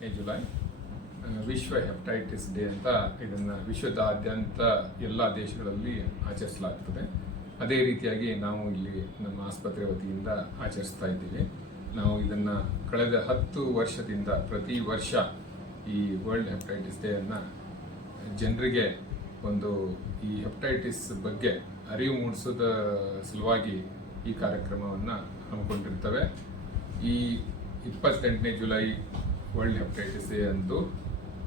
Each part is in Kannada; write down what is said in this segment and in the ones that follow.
ಜುಲೈ ವಿಶ್ವ ಹೆಪಟೈಟಿಸ್ ಡೇ ಅಂತ ಇದನ್ನು ವಿಶ್ವದಾದ್ಯಂತ ಎಲ್ಲ ದೇಶಗಳಲ್ಲಿ ಆಚರಿಸಲಾಗ್ತದೆ. ಅದೇ ರೀತಿಯಾಗಿ ನಾವು ಇಲ್ಲಿ ನಮ್ಮ ಆಸ್ಪತ್ರೆ ವತಿಯಿಂದ ಆಚರಿಸ್ತಾ ಇದ್ದೀವಿ. ನಾವು ಇದನ್ನು ಕಳೆದ 10 ವರ್ಷದಿಂದ ಪ್ರತಿ ವರ್ಷ ಈ ವರ್ಲ್ಡ್ ಹೆಪಟೈಟಿಸ್ ಡೇ ಅನ್ನು ಜನರಿಗೆ ಒಂದು ಈ ಹೆಪಟೈಟಿಸ್ ಬಗ್ಗೆ ಅರಿವು ಮೂಡಿಸೋದ ಸಲುವಾಗಿ ಈ ಕಾರ್ಯಕ್ರಮವನ್ನು ಹಮ್ಮಿಕೊಂಡಿರ್ತವೆ. ಈ 28ನೇ ಜುಲೈ ವರ್ಲ್ಡ್ ಹೆಪಟೈಟಿಸ್ ಡೇ ಅಂದು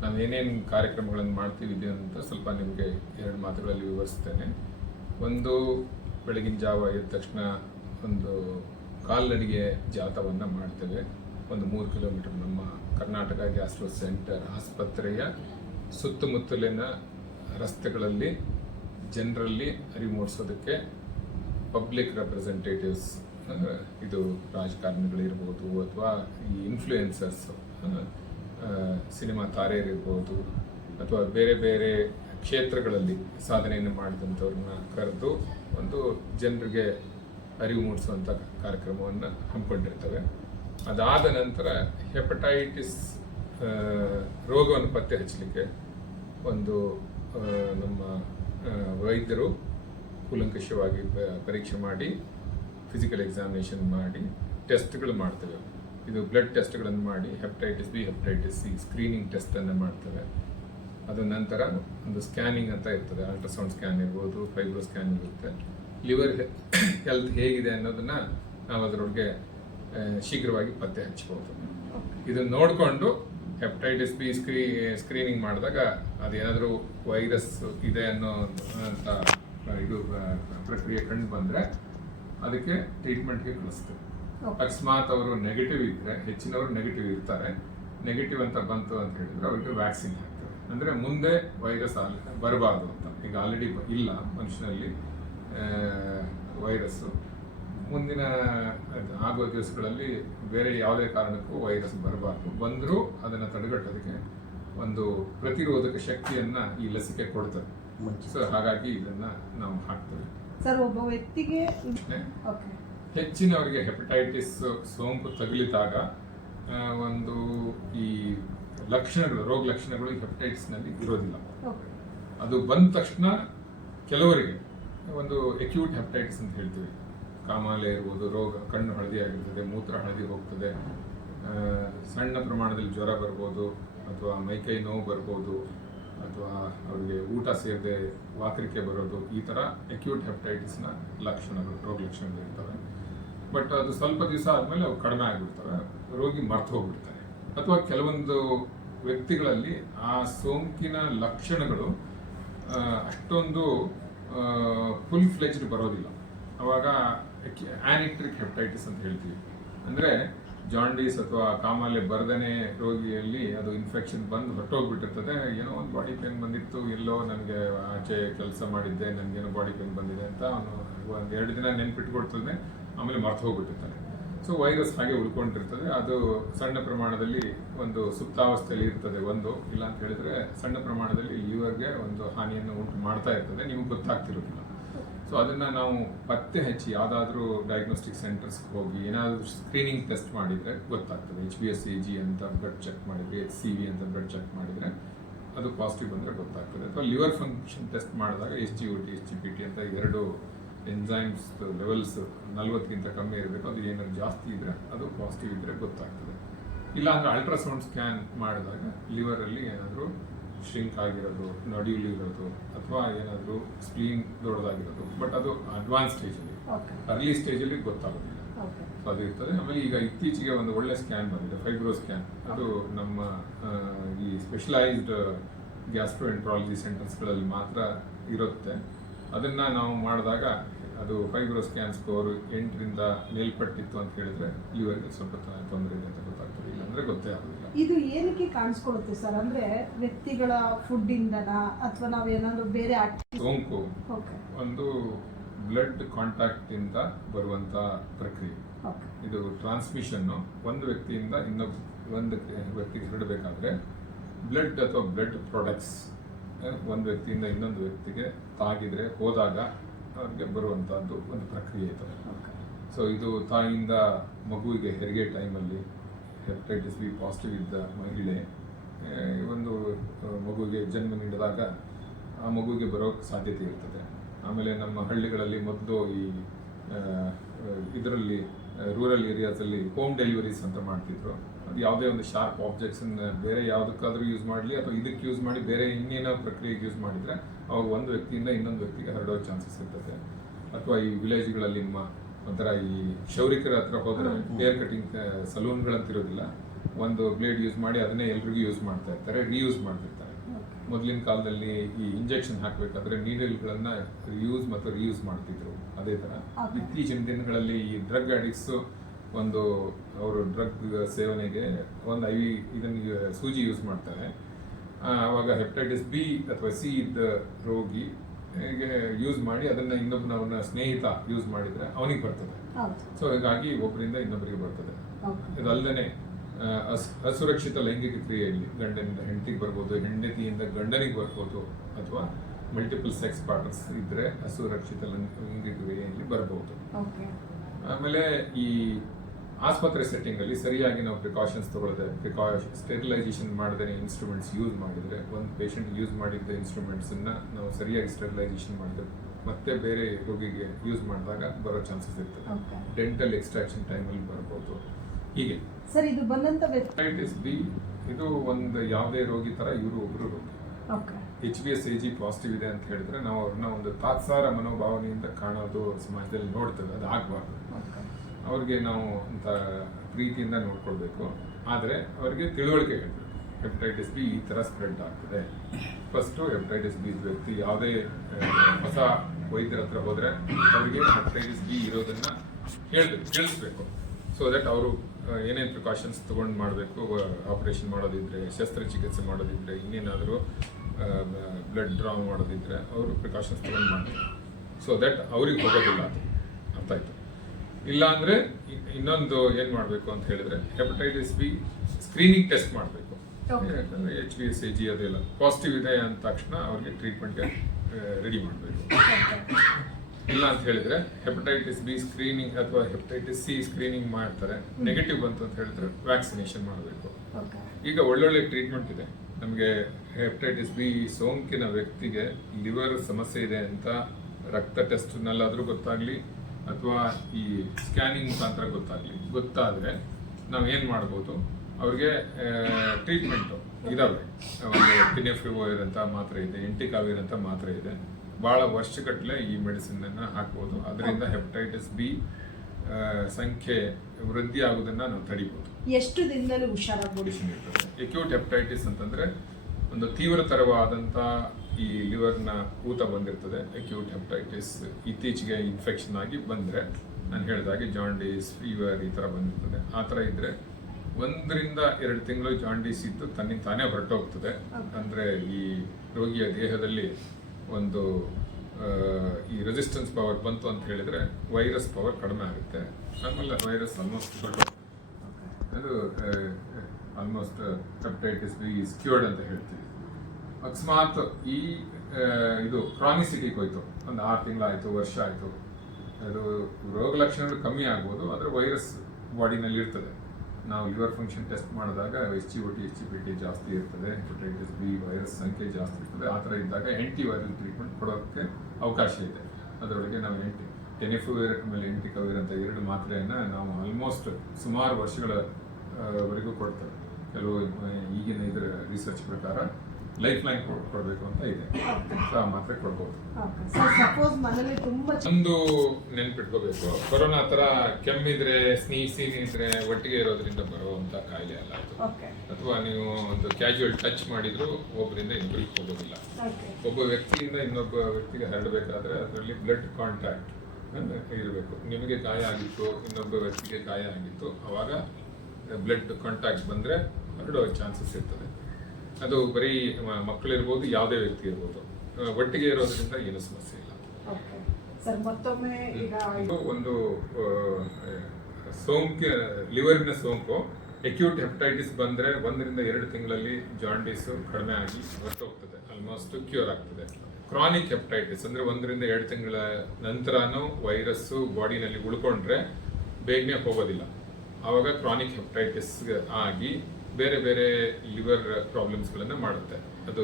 ನಾವು ಏನೇನು ಕಾರ್ಯಕ್ರಮಗಳನ್ನು ಮಾಡ್ತೀವಿ ಅಂತ ಸ್ವಲ್ಪ ನಿಮಗೆ 2 ಮಾತುಗಳಲ್ಲಿ ವಿವರಿಸ್ತೇನೆ. ಒಂದು, ಬೆಳಗಿನ ಜಾವ ಎದ್ದ ತಕ್ಷಣ ಒಂದು ಕಾಲ್ನಡಿಗೆ ಜಾಥವನ್ನು ಮಾಡ್ತೇವೆ. ಒಂದು 3 ಕಿಲೋಮೀಟರ್ ನಮ್ಮ ಕರ್ನಾಟಕ ಗ್ಯಾಸ್ಟ್ರೋ ಸೆಂಟರ್ ಆಸ್ಪತ್ರೆಯ ಸುತ್ತಮುತ್ತಲಿನ ರಸ್ತೆಗಳಲ್ಲಿ ಜನರಲ್ಲಿ ಅರಿವು ಮೂಡಿಸೋದಕ್ಕೆ ಪಬ್ಲಿಕ್ ರೆಪ್ರೆಸೆಂಟೇಟಿವ್ಸ್, ಇದು ರಾಜಕಾರಣಿಗಳಿರ್ಬೋದು ಅಥವಾ ಈ ಇನ್ಫ್ಲೂಯೆನ್ಸರ್ಸ್, ಸಿನಿಮಾ ತಾರೆಯರಿರ್ಬೋದು ಅಥವಾ ಬೇರೆ ಬೇರೆ ಕ್ಷೇತ್ರಗಳಲ್ಲಿ ಸಾಧನೆಯನ್ನು ಮಾಡಿದಂಥವ್ರನ್ನ ಕರೆದು ಒಂದು ಜನರಿಗೆ ಅರಿವು ಮೂಡಿಸುವಂಥ ಕಾರ್ಯಕ್ರಮವನ್ನು ಹಮ್ಮಿಕೊಂಡಿರ್ತವೆ. ಅದಾದ ನಂತರ ಹೆಪಟೈಟಿಸ್ ರೋಗವನ್ನು ಪತ್ತೆ ಹಚ್ಚಲಿಕ್ಕೆ ಒಂದು ನಮ್ಮ ವೈದ್ಯರು ಕೂಲಂಕಷವಾಗಿ ಪರೀಕ್ಷೆ ಮಾಡಿ ಫಿಸಿಕಲ್ ಎಕ್ಸಾಮಿನೇಷನ್ ಮಾಡಿ ಟೆಸ್ಟ್ಗಳು ಮಾಡ್ತೇವೆ. ಇದು ಬ್ಲಡ್ ಟೆಸ್ಟ್ಗಳನ್ನು ಮಾಡಿ hepatitis B, hepatitis C screening ಟೆಸ್ಟನ್ನು ಮಾಡ್ತೇವೆ. ಅದ ನಂತರ ಒಂದು ಸ್ಕ್ಯಾನಿಂಗ್ ಅಂತ ಇರ್ತದೆ, ಅಲ್ಟ್ರಾಸೌಂಡ್ ಸ್ಕ್ಯಾನ್ ಇರ್ಬೋದು, ಫೈಬ್ರೋ ಸ್ಕ್ಯಾನ್ ಇರುತ್ತೆ. ಲಿವರ್ ಹೆಲ್ತ್ ಹೇಗಿದೆ ಅನ್ನೋದನ್ನು ನಾವು ಅದರೊಳಗೆ ಶೀಘ್ರವಾಗಿ ಪತ್ತೆ ಹಚ್ಚಬಹುದು. ಇದನ್ನು ನೋಡಿಕೊಂಡು ಹೆಪಟೈಟಿಸ್ ಬಿ ಸ್ಕ್ರೀನಿಂಗ್ ಮಾಡಿದಾಗ ಅದೇನಾದರೂ ವೈರಸ್ ಇದೆ ಅನ್ನೋ ಅಂತ ಇದು ಪ್ರಕ್ರಿಯೆ ಕಂಡು ಬಂದರೆ ಅದಕ್ಕೆ ಟ್ರೀಟ್ಮೆಂಟ್ಗೆ ಕಳಿಸ್ತೇವೆ. ಅಕಸ್ಮಾತ್ ಅವರು ನೆಗೆಟಿವ್ ಇದ್ದರೆ, ಹೆಚ್ಚಿನವರು ನೆಗೆಟಿವ್ ಇರ್ತಾರೆ, ನೆಗೆಟಿವ್ ಅಂತ ಬಂತು ಅಂತ ಹೇಳಿದ್ರೆ ಅವರಿಗೆ ವ್ಯಾಕ್ಸಿನ್ ಹಾಕ್ತೇವೆ. ಅಂದರೆ ಮುಂದೆ ವೈರಸ್ ಬರಬಾರ್ದು ಅಂತ. ಈಗ ಆಲ್ರೆಡಿ ಇಲ್ಲ ಮನುಷ್ಯನಲ್ಲಿ ವೈರಸ್ಸು, ಮುಂದಿನ ಆಗುವ ದಿವಸಗಳಲ್ಲಿ ಬೇರೆ ಯಾವುದೇ ಕಾರಣಕ್ಕೂ ವೈರಸ್ ಬರಬಾರ್ದು. ಬಂದರೂ ಅದನ್ನು ತಡೆಗಟ್ಟೋದಕ್ಕೆ ಒಂದು ಪ್ರತಿರೋಧಕ ಶಕ್ತಿಯನ್ನು ಈ ಲಸಿಕೆ ಕೊಡ್ತದೆ. ಸೊ ಹಾಗಾಗಿ ಇದನ್ನು ನಾವು ಹಾಕ್ತೇವೆ. ಸರ್, ಒಬ್ಬ ವ್ಯಕ್ತಿಗೆ ಹೆಚ್ಚಿನವರಿಗೆ ಹೆಪಟೈಟಿಸ್ ಸೋಂಕು ತಗುಲಿದಾಗ ಒಂದು ಈ ಲಕ್ಷಣಗಳು, ರೋಗ ಲಕ್ಷಣಗಳು ಹೆಪಟೈಟಿಸ್ನಲ್ಲಿ ಇರೋದಿಲ್ಲ. ಅದು ಬಂದ ತಕ್ಷಣ ಕೆಲವರಿಗೆ ಒಂದು ಅಕ್ಯೂಟ್ ಹೆಪಟೈಟಿಸ್ ಅಂತ ಹೇಳ್ತೀವಿ. ಕಾಮಾಲೆ ಇರ್ಬೋದು, ರೋಗ ಕಣ್ಣು ಹಳದಿ ಆಗಿರ್ತದೆ, ಮೂತ್ರ ಹಳದಿ ಹೋಗ್ತದೆ, ಸಣ್ಣ ಪ್ರಮಾಣದಲ್ಲಿ ಜ್ವರ ಬರ್ಬೋದು, ಅಥವಾ ಮೈಕೈ ನೋವು ಬರ್ಬೋದು, ಅಥವಾ ಅವರಿಗೆ ಊಟ ಸೇರದೆ ವಾಕರಿಕೆ ಬರೋದು, ಈ ಥರ ಅಕ್ಯೂಟ್ ಹೆಪಟೈಟಿಸ್ನ ಲಕ್ಷಣಗಳು, ರೋಗ ಲಕ್ಷಣಗಳು ಇರ್ತವೆ. ಬಟ್ ಅದು ಸ್ವಲ್ಪ ದಿವಸ ಆದಮೇಲೆ ಅವು ಕಡಿಮೆ ಆಗಿಬಿಡ್ತವೆ, ರೋಗಿ ಮರ್ತು ಹೋಗ್ಬಿಡ್ತಾರೆ. ಅಥವಾ ಕೆಲವೊಂದು ವ್ಯಕ್ತಿಗಳಲ್ಲಿ ಆ ಸೋಂಕಿನ ಲಕ್ಷಣಗಳು ಅಷ್ಟೊಂದು ಫುಲ್ ಫ್ಲೆಜ್ಡ್ ಬರೋದಿಲ್ಲ. ಅವಾಗ ಆನಿಟ್ರಿಕ್ ಹೆಪಟೈಟಿಸ್ ಅಂತ ಹೇಳ್ತೀವಿ. ಅಂದರೆ ಜಾಂಡೀಸ್ ಅಥವಾ ಕಾಮಾಲೆ ಬರ್ದನೆ ರೋಗಿಯಲ್ಲಿ ಅದು ಇನ್ಫೆಕ್ಷನ್ ಬಂದು ಹೊರಟೋಗ್ಬಿಟ್ಟಿರ್ತದೆ. ಏನೋ ಒಂದು ಬಾಡಿ ಪೇನ್ ಬಂದಿತ್ತು, ಎಲ್ಲೋ ನನಗೆ ಆಚೆ ಕೆಲಸ ಮಾಡಿದ್ದೆ, ನನಗೇನೋ ಬಾಡಿ ಪೇನ್ ಬಂದಿದೆ ಅಂತ ಅವನು 1-2 ದಿನ ನೆನ್ಪಿಟ್ಕೊಡ್ತದೆ, ಆಮೇಲೆ ಮರ್ತು ಹೋಗ್ಬಿಟ್ಟಿರ್ತಾನೆ. ಸೊ ವೈರಸ್ ಹಾಗೆ ಉಳ್ಕೊಂಡಿರ್ತದೆ. ಅದು ಸಣ್ಣ ಪ್ರಮಾಣದಲ್ಲಿ ಒಂದು ಸುಪ್ತಾವಸ್ಥೆಯಲ್ಲಿ ಇರ್ತದೆ. ಒಂದು ಇಲ್ಲ ಅಂತ ಹೇಳಿದ್ರೆ ಸಣ್ಣ ಪ್ರಮಾಣದಲ್ಲಿ ಲಿವರ್ಗೆ ಒಂದು ಹಾನಿಯನ್ನು ಉಂಟು ಮಾಡ್ತಾ ಇರ್ತದೆ, ನಿಮ್ಗೆ ಗೊತ್ತಾಗ್ತಿರೋದಿಲ್ಲ. ಸೊ ಅದನ್ನು ನಾವು ಪತ್ತೆ ಹಚ್ಚಿ ಯಾವುದಾದ್ರೂ ಡಯಾಗ್ನೋಸ್ಟಿಕ್ ಸೆಂಟರ್ಸ್ಗೆ ಹೋಗಿ ಏನಾದರೂ ಸ್ಕ್ರೀನಿಂಗ್ ಟೆಸ್ಟ್ ಮಾಡಿದರೆ ಗೊತ್ತಾಗ್ತದೆ. HbSAg ಅಂತ ಬ್ಲಡ್ ಚೆಕ್ ಮಾಡಿದರೆ, HCV ಅಂತ ಬ್ಲಡ್ ಚೆಕ್ ಮಾಡಿದರೆ ಅದು ಪಾಸಿಟಿವ್ ಬಂದರೆ ಗೊತ್ತಾಗ್ತದೆ. ಅಥವಾ ಲಿವರ್ ಫಂಕ್ಷನ್ ಟೆಸ್ಟ್ ಮಾಡಿದಾಗ SGOT, SGPT ಅಂತ 2 ಎಂಜೈಮ್ಸ್ ಲೆವೆಲ್ಸ್ 40ಗಿಂತ ಕಮ್ಮಿ ಇರಬೇಕು. ಅದು ಏನಾದ್ರು ಜಾಸ್ತಿ ಇದ್ದರೆ ಅದು ಪಾಸಿಟಿವ್ ಇದ್ದರೆ ಗೊತ್ತಾಗ್ತದೆ. ಇಲ್ಲ ಅಂದರೆ ಅಲ್ಟ್ರಾಸೌಂಡ್ ಸ್ಕ್ಯಾನ್ ಮಾಡಿದಾಗ ಲಿವರಲ್ಲಿ ಏನಾದರೂ ಶ್ರಿಂಕ್ ಆಗಿರೋದು, ನೊಡ್ಯೂಲ್ ಇರೋದು, ಅಥವಾ ಏನಾದರೂ ಸ್ಪ್ಲೀನ್ ದೊಡ್ಡದಾಗಿರೋದು, ಬಟ್ ಅದು ಅಡ್ವಾನ್ಸ್ ಸ್ಟೇಜಲ್ಲಿ, ಅರ್ಲಿ ಸ್ಟೇಜಲ್ಲಿ ಗೊತ್ತಾಗೋದಿಲ್ಲ. ಸೊ ಅದು ಇರ್ತದೆ. ಆಮೇಲೆ ಈಗ ಇತ್ತೀಚೆಗೆ ಒಂದು ಒಳ್ಳೆ ಸ್ಕ್ಯಾನ್ ಬಂದಿದೆ, ಫೈಬ್ರೋ ಸ್ಕ್ಯಾನ್. ಅದು ನಮ್ಮ ಈ ಸ್ಪೆಷಲೈಸ್ಡ್ ಗ್ಯಾಸ್ಟ್ರೋಎಂಟ್ರಾಲಜಿ ಸೆಂಟರ್ಸ್ಗಳಲ್ಲಿ ಮಾತ್ರ ಇರುತ್ತೆ. ಅದನ್ನು ನಾವು ಮಾಡಿದಾಗ ಅದು ಫೈಬ್ರೋ ಸ್ಕ್ಯಾನ್ ಸ್ಕೋರ್ 8ರಿಂದ ಮೇಲ್ಪಟ್ಟಿತ್ತು ಅಂತ ಹೇಳಿದ್ರೆ ಲಿವರ್ಗೆ ಸ್ವಲ್ಪ ತೊಂದರೆ ಇದೆ ಅಂತ ಗೊತ್ತಾಗ್ತದೆ. ಇಲ್ಲಾಂದ್ರೆ ಗೊತ್ತೇ ಆಗೋದಿಲ್ಲ. ಇದು ಏನಕ್ಕೆ ಕಾಣಿಸ್ಕೊಳ್ಳುತ್ತೆ ಸರ್? ಅಂದ್ರೆ ವ್ಯಕ್ತಿಗಳ ಫುಡ್ ಇಂದನಾ ಅಥವಾ ನಾವೇನಾದ್ರೂ ಬೇರೆ ಸೋಂಕು ಒಂದು ಬ್ಲಡ್ ಕಾಂಟ್ಯಾಕ್ಟ್ ಇಂದ ಬರುವಂತ ಪ್ರಕ್ರಿಯೆ. ಇದು ಟ್ರಾನ್ಸ್ಮಿಷನ್ ಒಂದು ವ್ಯಕ್ತಿಯಿಂದ ಒಂದು ವ್ಯಕ್ತಿಗೆ ಹರಡಬೇಕಾದ್ರೆ ಬ್ಲಡ್ ಅಥವಾ ಬ್ಲಡ್ ಪ್ರಾಡಕ್ಟ್ಸ್ ಒಂದು ವ್ಯಕ್ತಿಯಿಂದ ಇನ್ನೊಂದು ವ್ಯಕ್ತಿಗೆ ತಾಗಿದ್ರೆ, ಹೋದಾಗ ಅವ್ರಿಗೆ ಬರುವಂತಹದ್ದು ಒಂದು ಪ್ರಕ್ರಿಯೆ ಇರ್ತದೆ. ಸೊ ಇದು ತಾಯಿಯಿಂದ ಮಗುವಿಗೆ ಹೆರಿಗೆ ಟೈಮಲ್ಲಿ ಹೆಪಟೈಟಿಸ್ ಬಿ ಪಾಸಿಟಿವ್ ಇದ್ದ ಮಹಿಳೆ ಒಂದು ಮಗುವಿಗೆ ಜನ್ಮ ನೀಡಿದಾಗ ಆ ಮಗುವಿಗೆ ಬರೋ ಸಾಧ್ಯತೆ ಇರ್ತದೆ. ಆಮೇಲೆ ನಮ್ಮ ಹಳ್ಳಿಗಳಲ್ಲಿ ಮೊದಲು ಈ ಇದರಲ್ಲಿ ರೂರಲ್ ಏರಿಯಾಸಲ್ಲಿ ಹೋಮ್ ಡೆಲಿವರೀಸ್ ಅಂತ ಮಾಡ್ತಿದ್ರು. ಅದು ಯಾವುದೇ ಒಂದು ಶಾರ್ಪ್ ಆಬ್ಜೆಕ್ಟ್ಸನ್ನು ಬೇರೆ ಯಾವುದಕ್ಕಾದ್ರೂ ಯೂಸ್ ಮಾಡಲಿ ಅಥವಾ ಇದಕ್ಕೆ ಯೂಸ್ ಮಾಡಿ ಬೇರೆ ಇನ್ನೇನೋ ಪ್ರಕ್ರಿಯೆಗೆ ಯೂಸ್ ಮಾಡಿದರೆ ಅವಾಗ ಒಂದು ವ್ಯಕ್ತಿಯಿಂದ ಇನ್ನೊಂದು ವ್ಯಕ್ತಿಗೆ ಹರಡೋ ಚಾನ್ಸಸ್ ಇರ್ತದೆ. ಅಥವಾ ಈ ವಿಲೇಜ್ಗಳಲ್ಲಿ ನಿಮ್ಮ ಒಂಥರ ಈ ಕ್ಷೌರಿಕರ ಹತ್ರ ಹೋದರೆ ಹೇರ್ ಕಟಿಂಗ್ ಸಲೂನ್ಗಳಂತಿರೋದಿಲ್ಲ, ಒಂದು ಬ್ಲೇಡ್ ಯೂಸ್ ಮಾಡಿ ಅದನ್ನೇ ಎಲ್ರಿಗೂ ಯೂಸ್ ಮಾಡ್ತಾ ಇರ್ತಾರೆ, ರೀಯೂಸ್ ಮಾಡ್ತಿರ್ತಾರೆ. ಮೊದಲಿನ ಕಾಲದಲ್ಲಿ ಈ ಇಂಜೆಕ್ಷನ್ ಹಾಕಬೇಕಾದ್ರೆ ನೀಡಲ್ಗಳನ್ನ ರಿಯೂಸ್ ಮತ್ತು ರೀಯೂಸ್ ಮಾಡ್ತಿದ್ರು. ಅದೇ ಥರ ಇತ್ತೀಚಿನ ದಿನಗಳಲ್ಲಿ ಈ ಡ್ರಗ್ ಅಡಿಕ್ಟ್ಸ್ ಒಂದು ಅವರು ಡ್ರಗ್ ಸೇವನೆಗೆ ಒಂದು ಇದನ್ನು ಸೂಜಿ ಯೂಸ್ ಮಾಡ್ತಾರೆ. ಆವಾಗ ಹೆಪಟೈಟಿಸ್ ಬಿ ಅಥವಾ ಸಿ ಇದ್ದ ರೋಗಿ ಯೂಸ್ ಮಾಡಿ ಅದನ್ನ ಇನ್ನೊಬ್ಬನ ಸ್ನೇಹಿತ ಯೂಸ್ ಮಾಡಿದ್ರೆ ಅವನಿಗೆ ಬರ್ತದೆ. ಸೊ ಹೀಗಾಗಿ ಒಬ್ಬರಿಂದ ಇನ್ನೊಬ್ಬರಿಗೆ ಬರ್ತದೆ. ಇದಲ್ಲದೆ ಅಸುರಕ್ಷಿತ ಲೈಂಗಿಕ ಕ್ರಿಯೆಯಲ್ಲಿ ಗಂಡನಿಂದ ಹೆಂಡತಿಗೆ ಬರ್ಬೋದು, ಹೆಂಡತಿಯಿಂದ ಗಂಡನಿಗೆ ಬರ್ಬೋದು, ಅಥವಾ ಮಲ್ಟಿಪಲ್ ಸೆಕ್ಸ್ ಪಾರ್ಟ್ನರ್ಸ್ ಇದ್ರೆ ಅಸುರಕ್ಷಿತ ಲೈಂಗಿಕ ಕ್ರಿಯೆಯಲ್ಲಿ ಬರ್ಬೋದು. ಆಮೇಲೆ ಈ ಆಸ್ಪತ್ರೆ ಸೆಟ್ಟಿಂಗ್ ಅಲ್ಲಿ ಸರಿಯಾಗಿ ನಾವು ಪ್ರಿಕಾಷನ್ಸ್ ತಗೊಳ್ಳದೆ ಸ್ಟೆರಿಲೈಸೇಷನ್ ಮಾಡದೇ ಇನ್ಸ್ಟ್ರೂಮೆಂಟ್ಸ್ ಯೂಸ್ ಮಾಡಿದ್ರೆ, ಒಂದು ಪೇಷಂಟ್ ಯೂಸ್ ಮಾಡಿದ್ದ ಇನ್ಸ್ಟ್ರೂಮೆಂಟ್ಸ್ ಅನ್ನ ನಾವು ಸರಿಯಾಗಿ ಸ್ಟೆರಿಲೈಸೇಷನ್ ಮಾಡಿದ್ರೆ ಮತ್ತೆ ಬೇರೆ ರೋಗಿಗೆ ಯೂಸ್ ಮಾಡಿದಾಗ ಬರೋ ಚಾನ್ಸಸ್ ಇರ್ತದೆ. ಡೆಂಟಲ್ ಎಕ್ಸ್ಟ್ರಾಕ್ಷನ್ ಟೈಮಲ್ಲಿ ಬರ್ಬೋದು. ಹೀಗೆ ಸರ್ ಇದು ಬಂದಂತ ಹೆಪಟೈಟಿಸ್ ಬಿ ಇದು ಒಂದು ಯಾವುದೇ ರೋಗಿ ತರ ಇವರು ಒಬ್ರು ರೋಗಿ. HbSAg ಪಾಸಿಟಿವ್ ಇದೆ ಅಂತ ಹೇಳಿದ್ರೆ ನಾವು ಅವ್ರನ್ನ ಒಂದು ತಾತ್ಸಾರ ಮನೋಭಾವನೆಯಿಂದ ಕಾಣೋದು ಸಮಾಜದಲ್ಲಿ ನೋಡ್ತೇವೆ. ಅದು ಆಗಬಾರ್ದು. ಅವ್ರಿಗೆ ನಾವು ಅಂತ ಪ್ರೀತಿಯಿಂದ ನೋಡ್ಕೊಳ್ಬೇಕು. ಆದರೆ ಅವರಿಗೆ ತಿಳುವಳಿಕೆ ಹೇಳ್ಬೇಕು, ಹೆಪಟೈಟಿಸ್ ಬಿ ಈ ಥರ ಸ್ಪ್ರೆಡ್ ಆಗ್ತದೆ. ಫಸ್ಟು ಹೆಪಟೈಟಿಸ್ ಬಿ ವ್ಯಕ್ತಿ ಯಾವುದೇ ಹೊಸ ವೈದ್ಯರ ಹತ್ರ ಹೋದರೆ ಅವರಿಗೆ ಹೆಪಟೈಟಿಸ್ ಬಿ ಇರೋದನ್ನ ತಿಳಿಸ್ಬೇಕು. ಸೊ ದಟ್ ಅವರು ಏನೇನು ಪ್ರಿಕಾಷನ್ಸ್ ತೊಗೊಂಡು ಮಾಡಬೇಕು, ಆಪರೇಷನ್ ಮಾಡೋದಿದ್ರೆ, ಶಸ್ತ್ರಚಿಕಿತ್ಸೆ ಮಾಡೋದಿದ್ರೆ, ಇನ್ನೇನಾದರೂ ಬ್ಲಡ್ ಡ್ರಾ ಮಾಡೋದಿದ್ರೆ ಅವರು ಪ್ರಿಕಾಷನ್ಸ್ ತೊಗೊಂಡು ಮಾಡಬೇಕು. ಸೊ ದಟ್ ಅವ್ರಿಗೆ ಹೋಗೋದಿಲ್ಲ. ಅದು ಅರ್ಥ ಆಯ್ತು. ಇಲ್ಲ ಅಂದರೆ ಇನ್ನೊಂದು ಏನು ಮಾಡಬೇಕು ಅಂತ ಹೇಳಿದ್ರೆ ಹೆಪಟೈಟಿಸ್ ಬಿ ಸ್ಕ್ರೀನಿಂಗ್ ಟೆಸ್ಟ್ ಮಾಡಬೇಕು. ಯಾಕಂದರೆ HbSAg ಅದೆಲ್ಲ ಪಾಸಿಟಿವ್ ಇದೆ ಅಂದ ತಕ್ಷಣ ಅವ್ರಿಗೆ ಟ್ರೀಟ್ಮೆಂಟ್ಗೆ ರೆಡಿ ಮಾಡಬೇಕು. ಇಲ್ಲ ಅಂತ ಹೇಳಿದ್ರೆ ಹೆಪಟೈಟಿಸ್ ಬಿ ಸ್ಕ್ರೀನಿಂಗ್ ಅಥವಾ ಹೆಪಟೈಟಿಸ್ ಸಿ ಸ್ಕ್ರೀನಿಂಗ್ ಮಾಡ್ತಾರೆ, ನೆಗೆಟಿವ್ ಬಂತು ಅಂತ ಹೇಳಿದ್ರೆ ವ್ಯಾಕ್ಸಿನೇಷನ್ ಮಾಡಬೇಕು. ಈಗ ಒಳ್ಳೊಳ್ಳೆ ಟ್ರೀಟ್ಮೆಂಟ್ ಇದೆ. ನಮಗೆ ಹೆಪಟೈಟಿಸ್ ಬಿ ಸೋಂಕಿನ ವ್ಯಕ್ತಿಗೆ ಲಿವರ್ ಸಮಸ್ಯೆ ಇದೆ ಅಂತ ರಕ್ತ ಟೆಸ್ಟ್ನಲ್ಲಾದರೂ ಗೊತ್ತಾಗ್ಲಿ ಅಥವಾ ಈ ಸ್ಕ್ಯಾನಿಂಗ್ ಮುಖಾಂತರ ಗೊತ್ತಾದರೆ ನಾವು ಏನು ಮಾಡ್ಬೋದು, ಅವ್ರಿಗೆ ಟ್ರೀಟ್ಮೆಂಟು ಇದಾವೆ. ಒಂದು ಟಿನೆಫ್ರಿವೋರ್ ಅಂತ ಮಾತ್ರೆ ಇದೆ, ಎಂಟಿಕಾವಿರ್ ಅಂತ ಮಾತ್ರೆ ಇದೆ. ಭಾಳ ವರ್ಷಗಟ್ಟಲೆ ಈ ಮೆಡಿಸಿನ್ ಅನ್ನ ಹಾಕ್ಬೋದು. ಅದರಿಂದ ಹೆಪಟೈಟಿಸ್ ಬಿ ಸಂಖ್ಯೆ ವೃದ್ಧಿ ಆಗೋದನ್ನ ನಾವು ತಡಿಬಹುದು. ಎಷ್ಟು ದಿನದಲ್ಲಿ ಹುಷಾರಾಗಬಹುದು? ಅಕ್ಯೂಟ್ ಹೆಪಟೈಟಿಸ್ ಅಂತಂದ್ರೆ ಒಂದು ತೀವ್ರತರವಾದಂಥ ಈ ಲಿವರ್ನ ಊತ ಬಂದಿರ್ತದೆ. ಅಕ್ಯೂಟ್ ಹೆಪಟೈಟಿಸ್ ಇತ್ತೀಚೆಗೆ ಇನ್ಫೆಕ್ಷನ್ ಆಗಿ ಬಂದರೆ, ನಾನು ಹೇಳಿದಾಗೆ ಜಾಂಡೀಸ್, ಫೀವರ್ ಈ ಥರ ಬಂದಿರ್ತದೆ. ಆ ಥರ ಇದ್ದರೆ 1 ರಿಂದ 2 ತಿಂಗಳು ಜಾಂಡೀಸ್ ಇದ್ದು ತನ್ನಿಂದ ತಾನೇ ಹೊರಟೋಗ್ತದೆ. ಅಂದರೆ ಈ ರೋಗಿಯ ದೇಹದಲ್ಲಿ ಒಂದು ಈ ರೆಸಿಸ್ಟೆನ್ಸ್ ಪವರ್ ಬಂತು ಅಂತ ಹೇಳಿದರೆ ವೈರಸ್ ಪವರ್ ಕಡಿಮೆ ಆಗುತ್ತೆ. ಆಮೇಲೆ virus almost hepatitis B is cured ಅಂತ ಹೇಳ್ತೀವಿ. ಅಕಸ್ಮಾತ್ ಈ ಇದು ಕ್ರಾನಿಸಿಟಿಗೆ ಹೋಯ್ತು, ಒಂದು 6 ತಿಂಗಳಾಯಿತು, ವರ್ಷ ಆಯಿತು, ಅದು ರೋಗ ಲಕ್ಷಣಗಳು ಕಮ್ಮಿ ಆಗ್ಬೋದು, ಆದರೆ ವೈರಸ್ ಬಾಡಿನಲ್ಲಿ ಇರ್ತದೆ. ನಾವು ಲಿವರ್ ಫಂಕ್ಷನ್ ಟೆಸ್ಟ್ ಮಾಡಿದಾಗ SGOT, HPT ಜಾಸ್ತಿ ಇರ್ತದೆ, ಹೆಪಟೈಟಿಸ್ ಬಿ ವೈರಸ್ ಸಂಖ್ಯೆ ಜಾಸ್ತಿ ಇರ್ತದೆ. ಆ ಥರ ಇದ್ದಾಗ ಆ್ಯಂಟಿವೈರಲ್ ಟ್ರೀಟ್ಮೆಂಟ್ ಕೊಡೋಕ್ಕೆ ಅವಕಾಶ ಇದೆ. ಅದರೊಳಗೆ ನಾವು ಟೆನೆಫ್ರಿವೋರ್ ಆಮೇಲೆ ಎಂಟಿಕಾವಿರ್ ಅಂತ 2 ಮಾತ್ರೆಯನ್ನು ನಾವು ಆಲ್ಮೋಸ್ಟ್ ಸುಮಾರು ವರ್ಷಗಳವರೆಗೂ ಕೊಡ್ತೇವೆ. ಕೆಲವು ಈಗಿನ ಇದರ ರಿಸರ್ಚ್ ಪ್ರಕಾರ ಲೈಫ್ ಲೈನ್ ಕೊಡಬೇಕು ಅಂತ ಇದೆ. ಆ ಮಾತ್ರೆ ಕೊಡ್ಬೋದು. ಒಂದು ನೆನ್ಪಿಟ್ಕೋಬೇಕು, ಕೊರೋನಾ ತರ ಕೆಮ್ಮಿದ್ರೆ, ಸ್ನೀಸಿದ್ರೆ ಒಟ್ಟಿಗೆ ಇರೋದ್ರಿಂದ ಬರುವಂತ ಕಾಯಿಲೆ ಅಲ್ಲ ಅದು. ಅಥವಾ ನೀವು ಒಂದು ಕ್ಯಾಶುವಲ್ ಟಚ್ ಮಾಡಿದ್ರು ಒಬ್ಬರಿಂದ ಇನ್ನೊಬ್ಬರಿಗೆ ಹೋಗೋದಿಲ್ಲ. ಒಬ್ಬ ವ್ಯಕ್ತಿಯಿಂದ ಇನ್ನೊಬ್ಬ ವ್ಯಕ್ತಿಗೆ ಹರಡಬೇಕಾದ್ರೆ ಅದರಲ್ಲಿ ಬ್ಲಡ್ ಕಾಂಟ್ಯಾಕ್ಟ್ ಇರಬೇಕು. ನಿಮಗೆ ಗಾಯ ಆಗಿತ್ತು, ಇನ್ನೊಬ್ಬ ವ್ಯಕ್ತಿಗೆ ಗಾಯ ಆಗಿತ್ತು, ಅವಾಗ ಬ್ಲಡ್ ಕಾಂಟ್ಯಾಕ್ಟ್ ಬಂದ್ರೆ ಹರಡೋ ಚಾನ್ಸಸ್ ಇರ್ತದೆ. ಅದು ಬರೀ ಮಕ್ಕಳಿರ್ಬೋದು, ಯಾವುದೇ ವ್ಯಕ್ತಿ ಇರ್ಬೋದು, ಒಟ್ಟಿಗೆ ಇರೋದ್ರಿಂದ ಏನು ಸಮಸ್ಯೆ ಇಲ್ಲ. ಒಂದು ಲಿವರ್ನ ಸೋಂಕು ಅಕ್ಯೂಟ್ ಹೆಪಟೈಟಿಸ್ ಬಂದ್ರೆ 1 ರಿಂದ 2 ತಿಂಗಳಲ್ಲಿ ಜಾಂಡೀಸ್ ಕಡಿಮೆ ಆಗಿ ಹೊರಟೋಗ್ತದೆ, ಆಲ್ಮೋಸ್ಟ್ ಕ್ಯೂರ್ ಆಗ್ತದೆ. ಕ್ರಾನಿಕ್ ಹೆಪಟೈಟಿಸ್ ಅಂದ್ರೆ 1 ರಿಂದ 2 ತಿಂಗಳ ನಂತರನೂ ವೈರಸ್ಸು ಬಾಡಿನಲ್ಲಿ ಉಳ್ಕೊಂಡ್ರೆ ಬೇಗನೆ ಹೋಗೋದಿಲ್ಲ. ಆವಾಗ ಕ್ರಾನಿಕ್ ಹೆಪಟೈಟಿಸ್ ಆಗಿ ಬೇರೆ ಬೇರೆ ಲಿವರ್ ಪ್ರಾಬ್ಲಮ್ಸ್ಗಳನ್ನು ಮಾಡುತ್ತೆ. ಅದು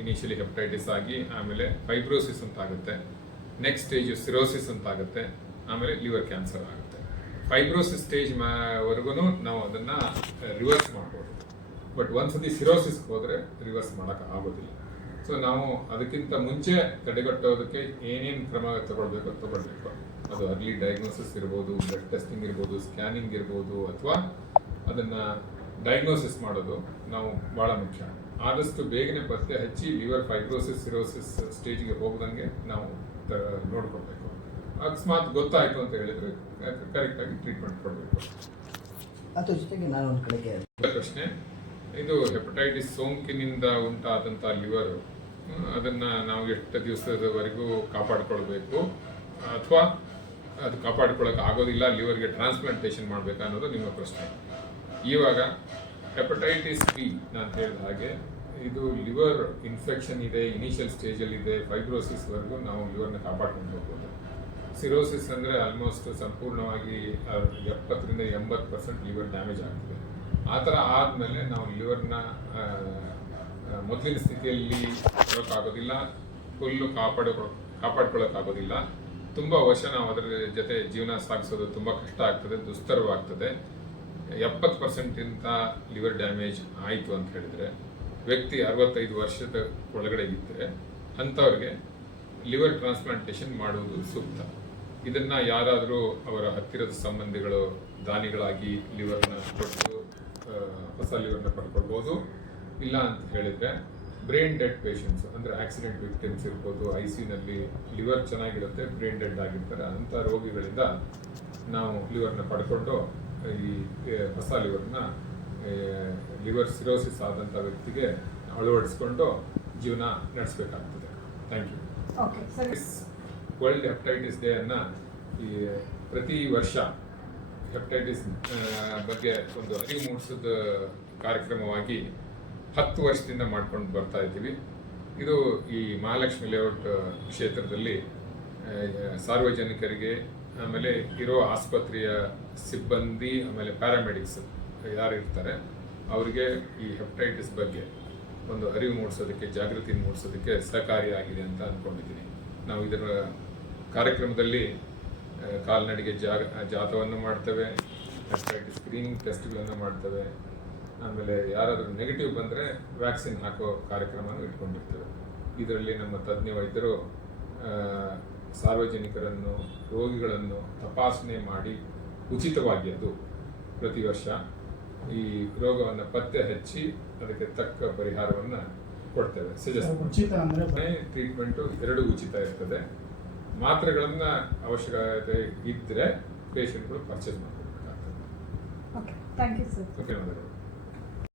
ಇನಿಷಿಯಲಿ ಹೆಪಟೈಟಿಸ್ ಆಗಿ ಆಮೇಲೆ ಫೈಬ್ರೋಸಿಸ್ ಅಂತ ಆಗುತ್ತೆ, ನೆಕ್ಸ್ಟ್ ಸ್ಟೇಜ್ ಸಿರೋಸಿಸ್ ಅಂತ ಆಗುತ್ತೆ, ಆಮೇಲೆ ಲಿವರ್ ಕ್ಯಾನ್ಸರ್ ಆಗುತ್ತೆ. ಫೈಬ್ರೋಸಿಸ್ ಸ್ಟೇಜ್ ವರೆಗೂ ನಾವು ಅದನ್ನ ರಿವರ್ಸ್ ಮಾಡ್ಬೋದು, ಬಟ್ ಒಂದ್ಸತಿ ಸಿರೋಸಿಸ್ ಹೋದ್ರೆ ರಿವರ್ಸ್ ಮಾಡಕ್ ಆಗೋದಿಲ್ಲ. ಸೊ ನಾವು ಅದಕ್ಕಿಂತ ಮುಂಚೆ ತಡೆಗಟ್ಟೋದಕ್ಕೆ ಏನೇನು ಕ್ರಮ ತಗೊಳ್ಬೇಕು. ಅದು ಅರ್ಲಿ ಡಯಾಗ್ನೋಸಿಸ್ ಇರ್ಬೋದು, ಬ್ಲಡ್ ಟೆಸ್ಟಿಂಗ್ ಇರ್ಬೋದು, ಸ್ಕ್ಯಾನಿಂಗ್ ಇರ್ಬೋದು, ಅಥವಾ ಅದನ್ನ ಡಯಾಗ್ನೋಸಿಸ್ ಮಾಡೋದು ನಾವು ಬಹಳ ಮುಖ್ಯ. ಆದಷ್ಟು ಬೇಗನೆ ಪತ್ತೆ ಹಚ್ಚಿ ಲಿವರ್ ಫೈಬ್ರೋಸಿಸ್ ಸಿರೋಸಿಸ್ ಸ್ಟೇಜ್ಗೆ ಹೋಗದಂಗೆ ನಾವು ನೋಡ್ಕೊಳ್ಬೇಕು. ಅಕಸ್ಮಾತ್ ಗೊತ್ತಾಯ್ತು ಅಂತ ಹೇಳಿದ್ರೆ ಕರೆಕ್ಟ್ ಆಗಿ ಟ್ರೀಟ್ಮೆಂಟ್ ಕೊಡಬೇಕು. ಅದ್ರ ಜೊತೆಗೆ ನಾನು ಒಂದು ಕಡೆಗೆ ಪ್ರಶ್ನೆ, ಇದು ಹೆಪಟೈಟಿಸ್ ಸೋಂಕಿನಿಂದ ಉಂಟಾದಂಥ ಲಿವರ್ ಅದನ್ನ ನಾವು ಎಷ್ಟು ದಿವಸದವರೆಗೂ ಕಾಪಾಡ್ಕೊಳ್ಬೇಕು, ಅಥವಾ ಅದು ಕಾಪಾಡ್ಕೊಳ್ಳೋಕೆ ಆಗೋದಿಲ್ಲ, ಲಿವರ್ಗೆ ಟ್ರಾನ್ಸ್ಪ್ಲಾಂಟೇಷನ್ ಮಾಡಬೇಕಾ ಅನ್ನೋದು ನಿಮ್ಮ ಪ್ರಶ್ನೆ. ಇವಾಗ ಹೆಪಟೈಟಿಸ್ ಬಿ ನಾನು ಹೇಳಿದ ಹಾಗೆ ಇದು ಲಿವರ್ ಇನ್ಫೆಕ್ಷನ್ ಇದೆ, ಇನಿಷಿಯಲ್ ಸ್ಟೇಜಲ್ಲಿ ಇದೆ, ಫೈಬ್ರೋಸಿಸ್ವರೆಗೂ ನಾವು ಲಿವರ್ನ ಕಾಪಾಡ್ಕೊಂಡು ಹೋಗ್ಬೋದು. ಸಿರೋಸಿಸ್ ಅಂದರೆ ಆಲ್ಮೋಸ್ಟ್ ಸಂಪೂರ್ಣವಾಗಿ 70% 80% ಲಿವರ್ ಡ್ಯಾಮೇಜ್ ಆಗ್ತದೆ. ಆ ಥರ ಆದಮೇಲೆ ನಾವು ಲಿವರ್ನ ಮೊದಲಿನ ಸ್ಥಿತಿಯಲ್ಲಿ ಕೊಡೋಕ್ಕಾಗೋದಿಲ್ಲ, ಫುಲ್ಲು ಕಾಪಾಡ್ಕೊಳ್ಳೋಕ್ಕಾಗೋದಿಲ್ಲ. ತುಂಬ ವರ್ಷ ನಾವು ಅದರ ಜೊತೆ ಜೀವನ ಸಾಗಿಸೋದು ತುಂಬ ಕಷ್ಟ ಆಗ್ತದೆ, ದುಸ್ತರವಾಗ್ತದೆ. 70%ಗಿಂತ ಲಿವರ್ ಡ್ಯಾಮೇಜ್ ಆಯಿತು ಅಂತ ಹೇಳಿದರೆ, ವ್ಯಕ್ತಿ 65 ವರ್ಷದ ಒಳಗಡೆ ಇದ್ದರೆ ಅಂಥವ್ರಿಗೆ ಲಿವರ್ ಟ್ರಾನ್ಸ್ಪ್ಲಾಂಟೇಷನ್ ಮಾಡುವುದು ಸೂಕ್ತ. ಇದನ್ನ ಯಾರಾದರೂ ಅವರ ಹತ್ತಿರದ ಸಂಬಂಧಿಗಳು ದಾನಿಗಳಾಗಿ ಲಿವರ್ನ ಕೊಟ್ಟು ಹೊಸ ಲಿವರ್ನ ಪಡ್ಕೊಳ್ಬೋದು. ಇಲ್ಲ ಅಂತ ಹೇಳಿದ್ರೆ ಬ್ರೈನ್ ಡೆಡ್ ಪೇಷಂಟ್ಸ್ ಅಂದರೆ ಆಕ್ಸಿಡೆಂಟ್ ವಿಕ್ಟಿಮ್ಸ್ ಇರ್ಬೋದು, ICUನಲ್ಲಿ ಲಿವರ್ ಚೆನ್ನಾಗಿರುತ್ತೆ, ಬ್ರೈನ್ ಡೆಡ್ ಆಗಿರ್ತಾರೆ, ಅಂಥ ರೋಗಿಗಳಿಂದ ನಾವು ಲಿವರ್ನ ಪಡ್ಕೊಂಡು ಈ ಹೊಸ ಲಿವರ್ನ ಲಿವರ್ ಸಿರೋಸಿಸ್ ಆದಂಥ ವ್ಯಕ್ತಿಗೆ ಅಳವಡಿಸ್ಕೊಂಡು ಜೀವನ ನಡೆಸಬೇಕಾಗ್ತದೆ. Thank you. ಓಕೆ ಸರಿ. ವರ್ಲ್ಡ್ ಹೆಪಟೈಟಿಸ್ ಡೇ ಅನ್ನ ಈ ಪ್ರತಿ ವರ್ಷ ಹೆಪಟೈಟಿಸ್ ಬಗ್ಗೆ ಒಂದು ಅರಿವು ಮೂಡಿಸೋದ ಕಾರ್ಯಕ್ರಮವಾಗಿ 10 ವರ್ಷದಿಂದ ಮಾಡ್ಕೊಂಡು ಬರ್ತಾ ಇದ್ದೀವಿ. ಇದು ಈ ಮಹಾಲಕ್ಷ್ಮಿ ಲೇಔಟ್ ಕ್ಷೇತ್ರದಲ್ಲಿ ಸಾರ್ವಜನಿಕರಿಗೆ, ಆಮೇಲೆ ಇರೋ ಆಸ್ಪತ್ರೆಯ ಸಿಬ್ಬಂದಿ, ಆಮೇಲೆ ಪ್ಯಾರಾಮೆಡಿಕ್ಸ್ ಯಾರು ಇರ್ತಾರೆ ಅವರಿಗೆ ಈ ಹೆಪಟೈಟಿಸ್ ಬಗ್ಗೆ ಒಂದು ಅರಿವು ಮೂಡಿಸೋದಕ್ಕೆ, ಜಾಗೃತಿ ಮೂಡಿಸೋದಕ್ಕೆ ಸಹಕಾರಿಯಾಗಿದೆ ಅಂತ ಅಂದ್ಕೊಂಡಿದ್ದೀನಿ. ನಾವು ಇದರ ಕಾರ್ಯಕ್ರಮದಲ್ಲಿ ಕಾಲ್ನಡಿಗೆ ಜಾಥವನ್ನು ಮಾಡ್ತೇವೆ, ಹೆಪಟೈಟಿಸ್ ಸ್ಕ್ರೀನಿಂಗ್ ಟೆಸ್ಟ್ಗಳನ್ನು ಮಾಡ್ತೇವೆ, ಆಮೇಲೆ ಯಾರಾದರೂ ನೆಗೆಟಿವ್ ಬಂದರೆ ವ್ಯಾಕ್ಸಿನ್ ಹಾಕೋ ಕಾರ್ಯಕ್ರಮವನ್ನು ಇಟ್ಕೊಂಡಿರ್ತೇವೆ. ಇದರಲ್ಲಿ ನಮ್ಮ ತಜ್ಞ ವೈದ್ಯರು ಸಾರ್ವಜನಿಕರನ್ನು, ರೋಗಿಗಳನ್ನು ತಪಾಸಣೆ ಮಾಡಿ ಉಚಿತವಾಗಿ ಅದು ಪ್ರತಿ ವರ್ಷ ಈ ರೋಗವನ್ನು ಪತ್ತೆ ಹಚ್ಚಿ ಅದಕ್ಕೆ ತಕ್ಕ ಪರಿಹಾರವನ್ನು ಕೊಡ್ತೇವೆ. ಉಚಿತ ಅಂದರೆ ಟ್ರೀಟ್ಮೆಂಟು 2 ಉಚಿತ ಇರ್ತದೆ. ಮಾತ್ರೆಗಳನ್ನ ಅವಶ್ಯಕತೆ ಇದ್ದರೆ ಪೇಷಂಟ್ಗಳು ಪರ್ಚೇಸ್ ಮಾಡಬೇಕಾಗ್ತದೆ. Okay, thank you sir. ಧನ್ಯವಾದಗಳು.